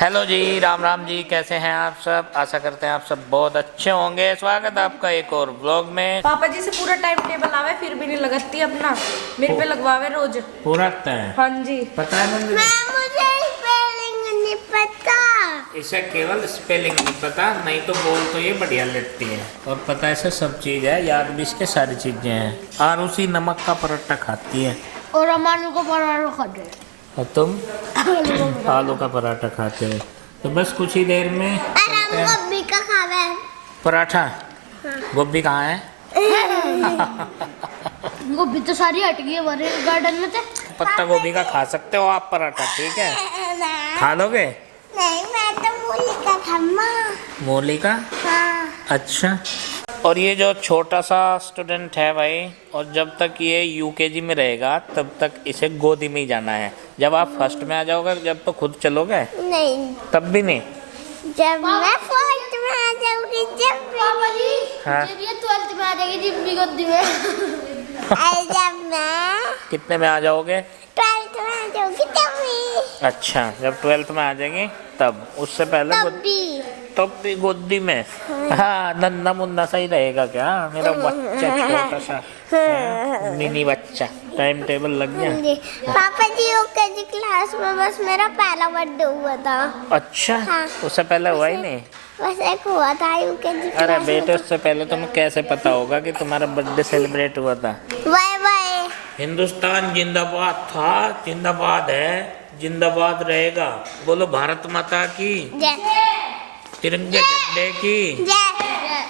Hello जी, राम राम जी। कैसे हैं आप सब? आशा करते हैं आप सब बहुत अच्छे होंगे। स्वागत है आपका एक और ब्लॉग में। पापा जी से पूरा टाइम टेबल आवे फिर भी नहीं लगती अपना, मेरे पे लगवावे रोज। पूरा रखता है? हाँ जी। पता है नंदिनी? मुझे स्पेलिंग नहीं पता। इसे केवल स्पेलिंग नहीं पता, नहीं तो बोल तो ये बढ़िया लेती है। और पता है इसे सब चीज़ है, याद भी इसके सारी चीज़ें हैं। आरूसी नमक का पराठा खाती है और अमानु को पराठा खाते हैं। और तुम आलू का पराठा खाते हो। तो बस कुछ ही देर में और हम गोभी का खावे। पराठा। गोभी कहाँ है? गोभी तो सारी हट गई हमारे गार्डन में से। पत्ता गोभी का खा सकते हो आप पराठा, ठीक है? खा लोगे? नहीं, मैं तो मूली का खाऊंगा। मूली का? हाँ। अच्छा। और ये जो छोटा सा स्टूडेंट है भाई, और जब तक ये यूकेजी में रहेगा तब तक इसे गोदी में ही जाना है। जब आप फर्स्ट में आ जाओगे, जब तो खुद चलोगे, नहीं, तब भी नहीं। जब मैं फोर्थ में आ जाऊंगी, जब पापा जी हाँ। जब ये 12th में आ जाएगी, जब भी गोदी में जब मैं कितने में आ जाओगे? 12th में आ जाऊंगी तब भी। अच्छा, जब 12th में आ जाएंगे तब। उससे पहले तब भी गोदी में? हाँ, नन्ना मुन्ना सा ही रहेगा क्या मेरा बच्चा, छोटा सा मिनी बच्चा? टाइम टेबल लग गया? पापा जी यूकेजी क्लास में बस मेरा पहला बर्थडे हुआ था। अच्छा। हाँ। उससे पहले हुआ ही नहीं? बस एक हुआ था यूकेजी अरे क्लास बेटे, उससे पहले तुम्हें कैसे पता होगा कि तुम्हारा बर्थडे सेलिब्रेट हुआ था? Bye bye. हिंदुस्तान जिंदाबाद था, जिंदाबाद है, जिंदाबाद रहेगा। बोलो भारत माता की, जय तिरंगे झंडे की, जय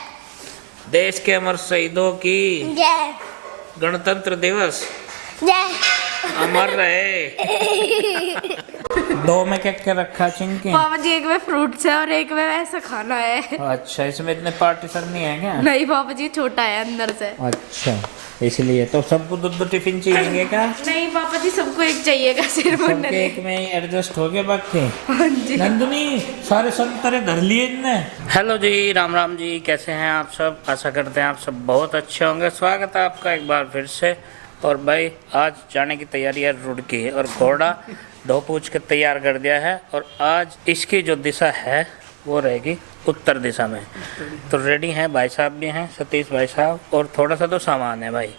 देश के अमर शहीदों की, जय गणतंत्र दिवस जय। अमर रहे। दो में क्या क्या रखा चिंकी? पापा जी एक में फ्रूट्स है और एक में वैसा खाना है। अच्छा, इसमें इतने पार्टीशन नहीं है क्या? नहीं पापा जी, छोटा है अंदर से। अच्छा, इसलिए तो सबको दो दो टिफिन चाहिए क्या? नहीं पापा जी, सबको एक चाहिएगा सिर्फ। सबके एक में ही एडजस्ट हो गए बाकी। हाँ जी। नंदनी, सारे संतरे धर लिए इनने। हेलो जी, राम राम जी। कैसे हैं आप सब? आशा करते हैं आप सब बहुत अच्छे होंगे। स्वागत है आपका एक बार फिर से। और भाई, आज जाने की तैयारी है रुड़की, और घोड़ा धो पूछ के तैयार कर दिया है। और आज इसकी जो दिशा है वो रहेगी उत्तर दिशा में। तो रेडी हैं भाई साहब भी हैं, सतीश भाई साहब। और थोड़ा सा तो सामान है भाई,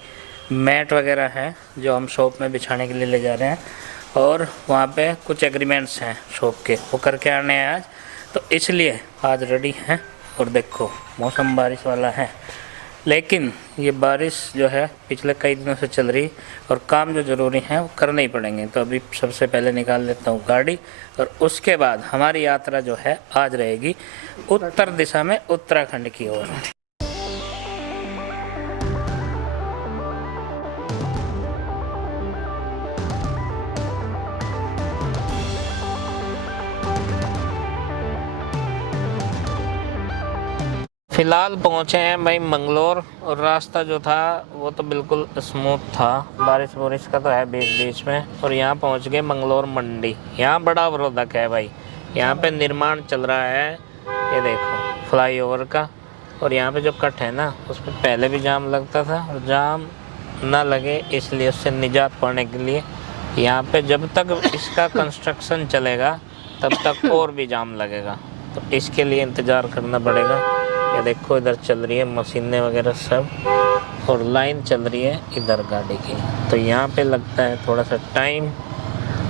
मैट वगैरह है जो हम शॉप में बिछाने के लिए ले जा रहे हैं। और वहाँ पे कुछ एग्रीमेंट्स हैं शॉप के, वो करके आने हैं आज। तो इसलिए आज रेडी हैं। और देखो, मौसम बारिश वाला है, लेकिन ये बारिश जो है पिछले कई दिनों से चल रही, और काम जो ज़रूरी है वो करने ही पड़ेंगे। तो अभी सबसे पहले निकाल लेता हूँ गाड़ी, और उसके बाद हमारी यात्रा जो है आज रहेगी उत्तर दिशा में, उत्तराखंड की ओर। फिलहाल पहुंचे हैं भाई मंगलोर, और रास्ता जो था वो तो बिल्कुल स्मूथ था, बारिश वारिश का तो है बीच बीच में। और यहाँ पहुंच गए मंगलोर मंडी। यहाँ बड़ा अवरोधक है भाई, यहाँ पे निर्माण चल रहा है, ये देखो फ्लाईओवर का। और यहाँ पे जो कट है ना, उस पर पहले भी जाम लगता था, और जाम ना लगे इसलिए, उससे निजात पाने के लिए यहाँ पे जब तक इसका कंस्ट्रक्शन चलेगा तब तक और भी जाम लगेगा। तो इसके लिए इंतज़ार करना पड़ेगा। ये देखो, इधर चल रही है मशीनें वगैरह सब, और लाइन चल रही है इधर गाड़ी की। तो यहाँ पे लगता है थोड़ा सा टाइम।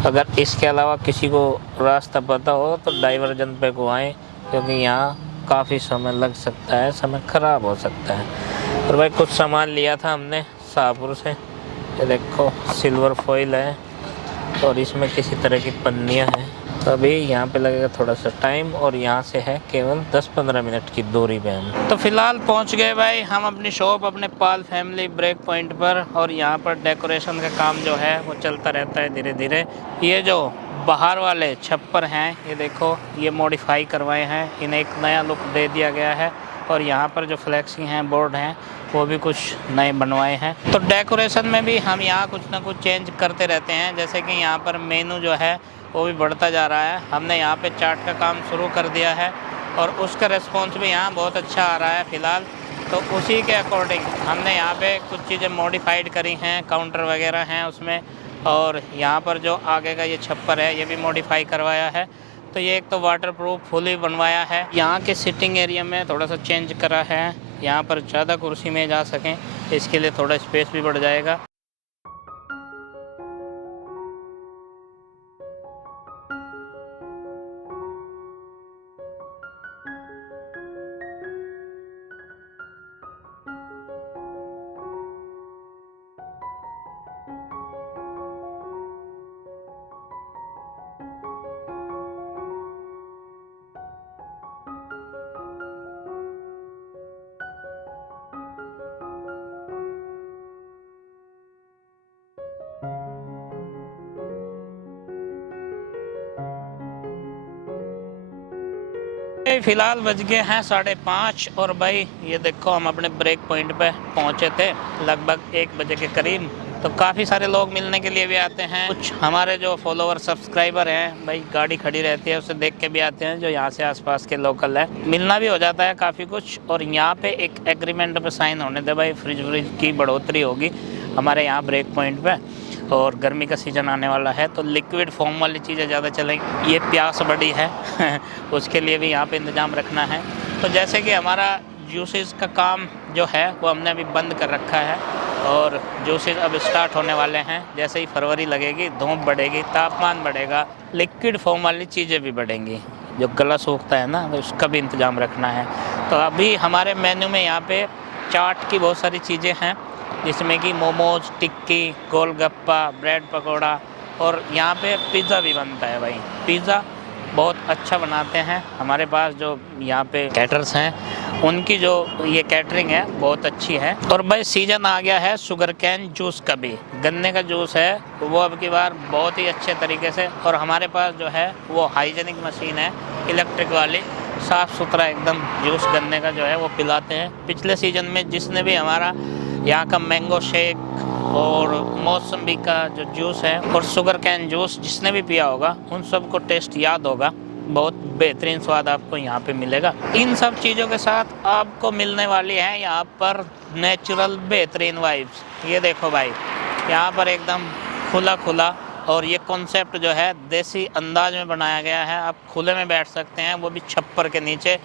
अगर इसके अलावा किसी को रास्ता पता हो तो डाइवर्जन पे को आए, क्योंकि यहाँ काफ़ी समय लग सकता है, समय ख़राब हो सकता है। और भाई कुछ सामान लिया था हमने शाहपुर से। ये देखो सिल्वर फॉइल है, और इसमें किसी तरह की पन्नियाँ हैं। तो अभी यहाँ पे लगेगा थोड़ा सा टाइम, और यहाँ से है केवल 10-15 मिनट की दूरी पे हम। तो फिलहाल पहुँच गए भाई हम अपनी शॉप, अपने पाल फैमिली ब्रेक पॉइंट पर। और यहाँ पर डेकोरेशन का काम जो है वो चलता रहता है धीरे धीरे। ये जो बाहर वाले छप्पर हैं, ये देखो, ये मॉडिफाई करवाए हैं, इन्हें एक नया लुक दे दिया गया है। और यहाँ पर जो फ्लैक्सिंग हैं, बोर्ड हैं, वो भी कुछ नए बनवाए हैं। तो डेकोरेशन में भी हम यहाँ कुछ ना कुछ चेंज करते रहते हैं। जैसे कि यहाँ पर मेनू जो है वो भी बढ़ता जा रहा है। हमने यहाँ पे चार्ट का काम शुरू कर दिया है, और उसका रिस्पॉन्स भी यहाँ बहुत अच्छा आ रहा है फ़िलहाल। तो उसी के अकॉर्डिंग हमने यहाँ पे कुछ चीज़ें मॉडिफाइड करी हैं, काउंटर वगैरह हैं उसमें। और यहाँ पर जो आगे का ये छप्पर है, ये भी मॉडिफाई करवाया है। तो ये एक तो वाटर प्रूफ फुली बनवाया है। यहाँ के सिटिंग एरिया में थोड़ा सा चेंज करा है, यहाँ पर ज़्यादा कुर्सी में जा सकें, इसके लिए थोड़ा स्पेस भी बढ़ जाएगा। फिलहाल बज गए हैं 5:30 और भाई ये देखो हम अपने ब्रेक पॉइंट पे पहुंचे थे लगभग 1 बजे के करीब। तो काफ़ी सारे लोग मिलने के लिए भी आते हैं। कुछ हमारे जो फॉलोवर सब्सक्राइबर हैं भाई गाड़ी खड़ी रहती है उसे देख के भी आते हैं, जो यहाँ से आसपास के लोकल है। मिलना भी हो जाता है काफ़ी कुछ। और यहाँ पे एक एग्रीमेंट पे साइन होने दे भाई, फ्रिज की बढ़ोतरी होगी हमारे यहाँ ब्रेक पॉइंट पे। और गर्मी का सीज़न आने वाला है तो लिक्विड फॉर्म वाली चीज़ें ज़्यादा चलेंगी। ये प्यास बड़ी है उसके लिए भी यहाँ पे इंतज़ाम रखना है। तो जैसे कि हमारा जूसेस का काम जो है वो हमने अभी बंद कर रखा है और जूसेस अब स्टार्ट होने वाले हैं। जैसे ही फरवरी लगेगी धूप बढ़ेगी, तापमान बढ़ेगा, लिक्विड फॉर्म वाली चीज़ें भी बढ़ेंगी। जो गला सूखता है ना उसका भी इंतज़ाम रखना है। तो अभी हमारे मेन्यू में यहाँ पे चाट की बहुत सारी चीज़ें हैं, जिसमें कि मोमोज, टिक्की, गोलगप्पा, ब्रेड पकौड़ा, और यहाँ पे पिज़्ज़ा भी बनता है भाई। पिज़्ज़ा बहुत अच्छा बनाते हैं हमारे पास जो यहाँ पे कैटरर्स हैं, उनकी जो ये कैटरिंग है बहुत अच्छी है। और भाई सीज़न आ गया है शुगर कैन जूस का भी। गन्ने का जूस है वो अब की बार बहुत ही अच्छे तरीके से, और हमारे पास जो है वो हाइजेनिक मशीन है इलेक्ट्रिक वाली, साफ़ सुथरा एकदम जूस गन्ने का जो है वो पिलाते हैं। पिछले सीज़न में जिसने भी हमारा यहाँ का मैंगो शेक और मौसम्बी का जो जूस है और शुगर कैन जूस जिसने भी पिया होगा उन सबको टेस्ट याद होगा। बहुत बेहतरीन स्वाद आपको यहाँ पे मिलेगा। इन सब चीज़ों के साथ आपको मिलने वाली है यहाँ पर नेचुरल बेहतरीन वाइब्स। ये देखो भाई यहाँ पर एकदम खुला खुला, और ये कॉन्सेप्ट जो है देसी अंदाज में बनाया गया है। आप खुले में बैठ सकते हैं, वो भी छप्पर के नीचे,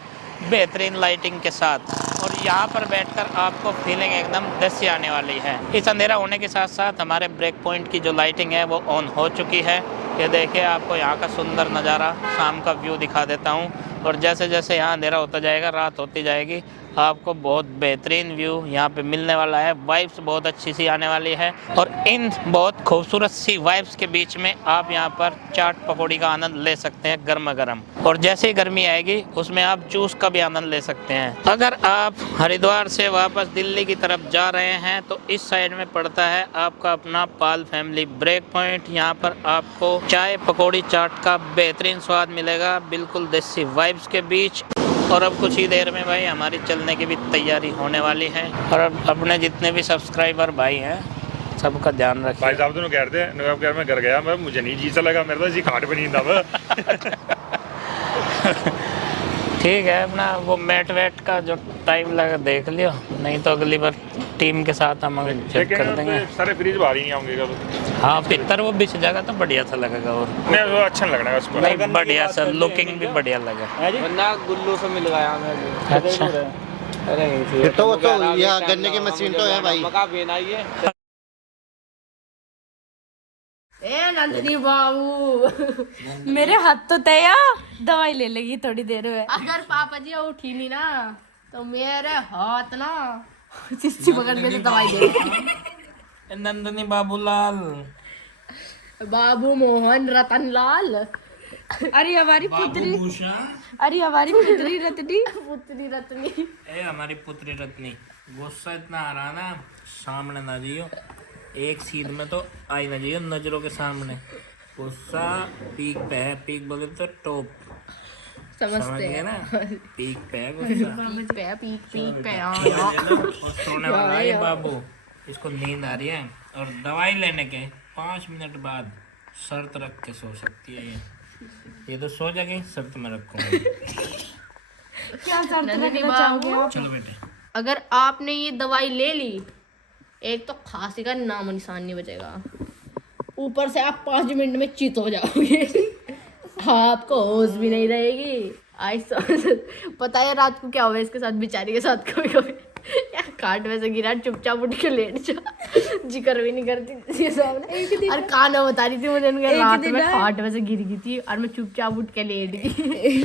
बेहतरीन लाइटिंग के साथ। और यहाँ पर बैठकर आपको फीलिंग एकदम देसी आने वाली है। इस अंधेरा होने के साथ साथ हमारे ब्रेक पॉइंट की जो लाइटिंग है वो ऑन हो चुकी है। ये देखिए आपको यहाँ का सुंदर नज़ारा, शाम का व्यू दिखा देता हूँ। और जैसे जैसे यहाँ अंधेरा होता जाएगा, रात होती जाएगी, आपको बहुत बेहतरीन व्यू यहाँ पे मिलने वाला है। वाइब्स बहुत अच्छी सी आने वाली है। और इन बहुत खूबसूरत सी वाइब्स के बीच में आप यहाँ पर चाट पकौड़ी का आनंद ले सकते हैं गर्मा गर्म। और जैसे ही गर्मी आएगी उसमें आप जूस का भी आनंद ले सकते हैं। अगर आप हरिद्वार से वापस दिल्ली की तरफ जा रहे हैं तो इस साइड में पड़ता है आपका अपना पाल फैमिली ब्रेक पॉइंट। यहाँ पर आपको चाय पकौड़ी चाट का बेहतरीन स्वाद मिलेगा, बिल्कुल देसी वाइब्स के बीच। और अब कुछ ही देर में भाई हमारी चलने की भी तैयारी होने वाली है। और अब अपने जितने भी सब्सक्राइबर भाई हैं सबका ध्यान रखिए। भाई साहब तो कहते हैं मैं घर गया, मैं मुझे नहीं जी सा लगा, मेरे तो जी खाट पे नींद आवा। ठीक है, अपना वो मैट वैट का जो टाइम लगा देख लियो, नहीं तो अगली बार टीम के साथ हम चेक कर देंगे। सारे फ्रिज बाहर ही नहीं आऊंगे कब। हाँ पितर वो बिछ जाएगा तो बढ़िया सा लगेगा। और नहीं वो अच्छा लगना है उसको, नहीं बढ़िया सा लुकिंग भी बढ़िया लगा। वरना गुल्लू से मिल गया मैं। अच्छा अरे तो वो तो यहाँ गन्ने की मशीन तो है भाई। मका बेना ये ए नंदनी बाबू मेरे हाथ तो तया दवाई ले लेगी थोड़ी देर में। अगर पापा जी उठी नहीं ना तो मेरे हाथ ना चिस्सी पकड़ के दवाई दे। नंदनी बाबूलाल, बाबू मोहन रतन लाल, अरे हमारी पुत्री, अरे हमारी पुत्री रत्नी, पुत्री रत्नी। ए हमारी पुत्री रत्नी, गुस्सा इतना आ रहा ना, सामने ना जियो, एक सीध में तो आई ना जियो नजरों के सामने। गुस्सा पीक पे है, पीक बोले तो टॉप, समझते हैं ना, पीक पे है गुस्सा। पीक पे और सोने वाला है ये बाबू, इसको नींद आ रही है और दवाई लेने के 5 मिनट बाद शर्त रख के सो सकती है। ये तो सो जाएगी, शर्त में रखूंगा। क्या शर्त रखना चाहोगे आप? चलो बेटे, अगर आपने ये दवाई ले ली, एक तो खांसी का नामो निशान नहीं बचेगा, ऊपर से आप 5 मिनट में चित हो जाओगे। आपको होश भी नहीं रहेगी। पता है रात को क्या हुआ इसके साथ, बेचारी के साथ। कभी कभी यार खाट में से गिरा, चुपचाप उठ के लेट जा, जिक्र भी नहीं करती ये सामने। और काना बता रही थी मुझे, उनके रात में खाट में से गिर गई थी और मैं चुपचाप उठ के लेट गई।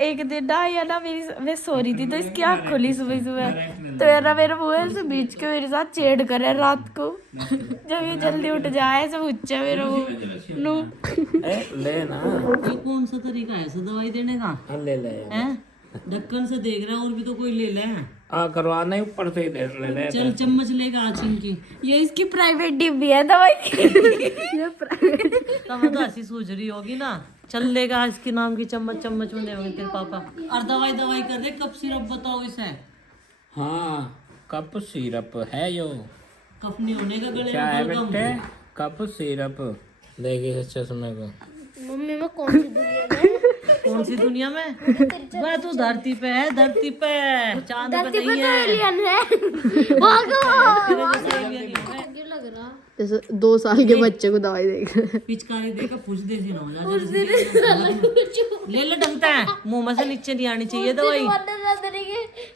एक दिन ना या ना मैं सो रही थी तो इसकी आँख खुली सुबह सुबह, तो यार मेरे मुँह से बीच के मेरे साथ चेड़ करे रात को। जब ये जल्दी उठ जाए सब उच्चा मेरा मुँह नू। ले ना, ये कौन सा तरीका है ऐसे दवाई देने का? ले ले हैं? ढक्कन से देख रहा है, और भी तो कोई ले ले। करवाना ही ऊपर से ही ले ले। चल चम्मच लेगा आचिन की। ये इसकी प्राइवेट डिब्बी है दवाई की। ये प्राइवेट। तब तो ऐसी सोच रही होगी ना, चल लेगा इसके नाम की चम्मच, चम्मच में देंगे तेरे पापा। और दवाई कर दे, कब सिरप बताओ इसे। हाँ, कप सिरप है यो। कफ नहीं होने का गले क्या है में बलगम। बेटे? Cup syrup. देखिए इस चश्मे को। मम्मी मैं कौन सी दुनिया में? कौन सी दुनिया में? वह तू धरती पे है, धरती पे। चांद पे नहीं है। एलियन है। लग रहा जैसे 2 साल के बच्चे को दवाई देगा। पिचकारी देकर पूछ दे सी ना ले ले ढंगता है, मुंह में से नीचे नहीं आनी चाहिए दवाई।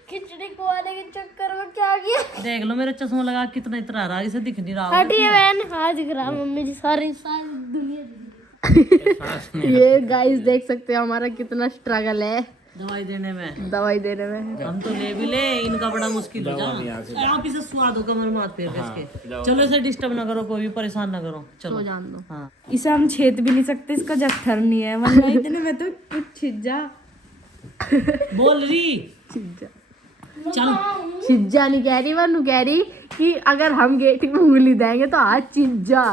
खिचड़ी को आने के चक्कर में क्या किया? देख लो मेरा चश्मा लगा कितना इतना रहा, इसे दिख नहीं रहा। हटिए बहन, हाँ दिख रहा मम्मी जी, सारी दुनिया ये गाइस देख सकते हो हमारा कितना स्ट्रगल है दवाई देने में। हम तो ले भी ले, इनका बड़ा मुश्किल हो जाए। आप इसे स्वाद हो कमर मार पे इसके। चलो इसे डिस्टर्ब ना करो, कोई भी परेशान ना करो। चलो जान दो। हाँ इसे हम छेद भी नहीं सकते, इसका जत्थर नहीं है वरना इतने में तो कुछ छिज्जा बोल रही। चल छिज्जा नहीं कह रही, वनु कह रही कि अगर हम गेटी में उंगली देंगे तो आज छिज्जा।